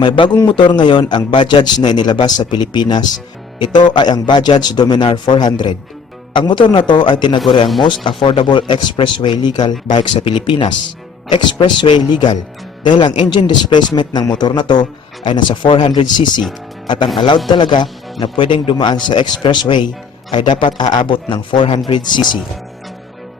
May bagong motor ngayon ang Bajaj na inilabas sa Pilipinas. Ito ay ang Bajaj Dominar 400. Ang motor na to ay tinaguri ang most affordable expressway legal bike sa Pilipinas. Expressway legal dahil ang engine displacement ng motor na to ay nasa 400cc at ang allowed talaga na pwedeng dumaan sa expressway ay dapat aabot ng 400cc.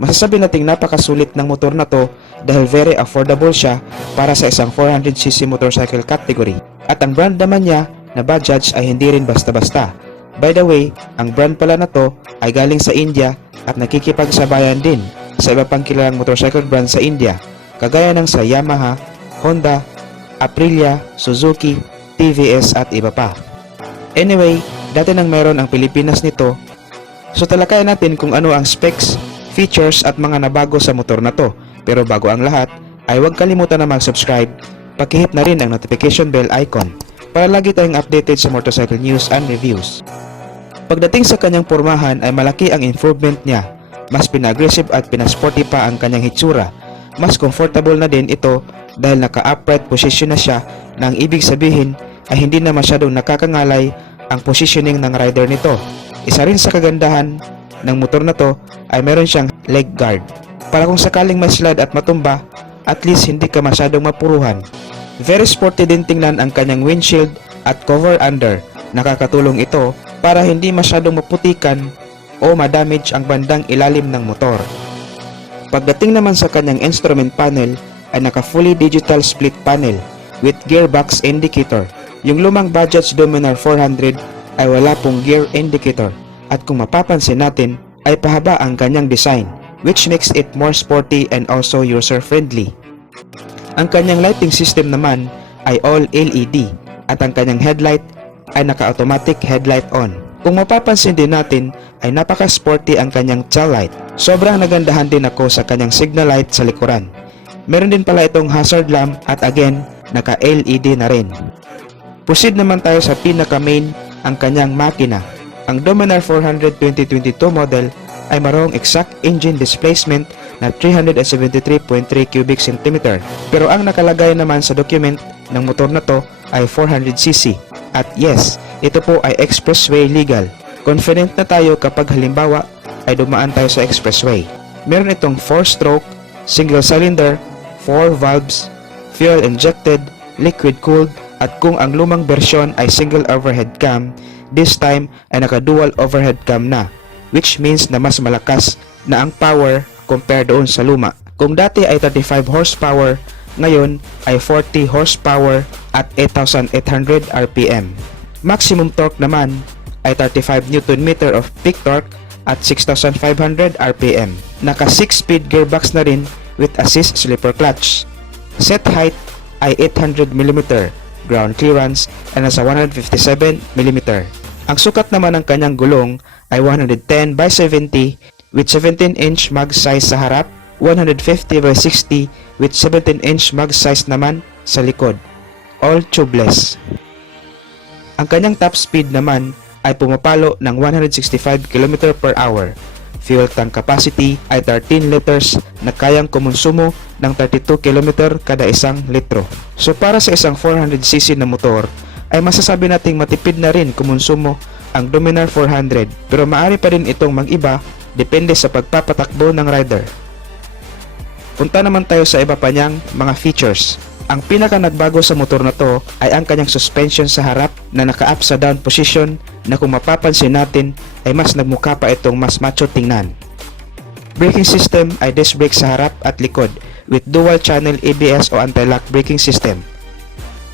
Masasabi nating napakasulit ng motor na to dahil very affordable siya para sa isang 400cc motorcycle category. At ang brand naman niya na Bajaj ay hindi rin basta-basta. By the way, ang brand pala na to ay galing sa India at nakikipagsabayan din sa iba pang kilalang motorcycle brand sa India, kagaya ng sa Yamaha, Honda, Aprilia, Suzuki, TVS at iba pa. Anyway, dati nang meron ang Pilipinas nito, so talakayan natin kung ano ang specs, features at mga nabago sa motor na to. Pero bago ang lahat, ay huwag kalimutan na mag-subscribe, pakihit na rin ang notification bell icon para lagi tayong updated sa motorcycle news and reviews. Pagdating sa kanyang pormahan ay malaki ang improvement niya. Mas pina-aggressive at pinasporty pa ang kanyang hitsura. Mas comfortable na din ito dahil naka-upright position na siya na ang ibig sabihin ay hindi na masyadong nakakangalay ang positioning ng rider nito. Isa rin sa kagandahan ng motor na to ay meron siyang leg guard para kung sakaling may slide at matumba, at least hindi ka masyadong mapuruhan. Very sporty din tingnan ang kanyang windshield at cover under. Nakakatulong ito para hindi masyadong maputikan o madamage ang bandang ilalim ng motor. Pagdating naman sa kanyang instrument panel ay naka fully digital split panel with gearbox indicator. Yung lumang Bajaj Dominar 400 ay wala pong gear indicator at kung mapapansin natin ay pahaba ang kanyang design, which makes it more sporty and also user friendly. Ang kanyang lighting system naman ay all LED at ang kanyang headlight ay naka-automatic headlight on. Kung mapapansin din natin ay napaka-sporty ang kanyang tail light. Sobrang nagandahan din ako sa kanyang signal light sa likuran. Meron din pala itong hazard lamp at again naka-LED na rin. Proceed naman tayo sa pinaka-main, ang kanyang makina. Ang Dominar 400 2022 model ay mayroong exact engine displacement na 373.3 cubic centimeter. Pero ang nakalagay naman sa document ng motor na to ay 400cc. At yes, ito po ay expressway legal. Confident na tayo kapag halimbawa ay dumaan tayo sa expressway. Meron itong 4-stroke, single cylinder, 4 valves, fuel injected, liquid cooled, at kung ang lumang bersyon ay single overhead cam, this time ay naka-dual overhead cam na, which means na mas malakas na ang power compare doon sa luma. Kung dati ay 35 horsepower, ngayon ay 40 horsepower at 8,800 RPM. Maximum torque naman ay 35 Nm of peak torque at 6,500 RPM. Naka 6-speed gearbox na rin with assist slipper clutch. Set height ay 800mm, ground clearance ay nasa 157mm. Ang sukat naman ng kanyang gulong ay 110 by 70 with 17-inch mag size sa harap, 150 by 60 with 17-inch mag size naman sa likod. All tubeless. Ang kanyang top speed naman ay pumapalo ng 165 km per hour. Fuel tank capacity ay 13 liters na kayang kumonsumo ng 32 km kada isang litro. So para sa isang 400cc na motor ay masasabi nating matipid na rin kumonsumo ang Dominar 400, pero maaari pa rin itong mag-iba depende sa pagpapatakbo ng rider. Punta naman tayo sa iba pa niyang mga features. Ang pinaka nagbago sa motor na to ay ang kanyang suspension sa harap na naka-up sa down position na kung mapapansin natin ay mas nagmukha pa itong mas macho tingnan. Braking system ay disc brake sa harap at likod with dual channel ABS o anti-lock braking system.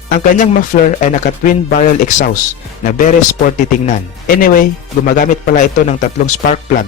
Ang kanyang muffler ay naka-twin barrel exhaust na very sporty tingnan. Anyway, gumagamit pala ito ng 3 spark plug.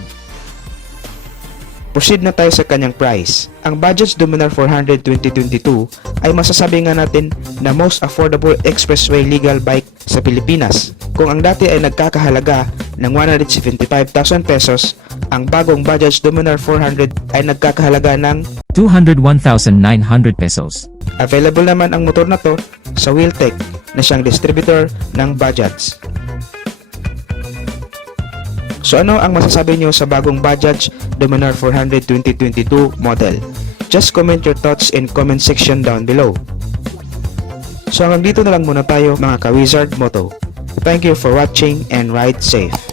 Proceed na tayo sa kanyang price. Ang Bajaj Dominar 400 2022 ay masasabi nga natin na most affordable expressway legal bike sa Pilipinas. Kung ang dati ay nagkakahalaga ng 175,000 pesos, ang bagong Bajaj Dominar 400 ay nagkakahalaga ng 201,900 pesos. Available naman ang motor na to sa Wheeltech na siyang distributor ng Bajaj. So ano ang masasabi nyo sa bagong Bajaj Dominar 400 2022 model? Just comment your thoughts in comment section down below. So hanggang dito na lang muna tayo mga ka-Wizard Moto. Thank you for watching and ride safe.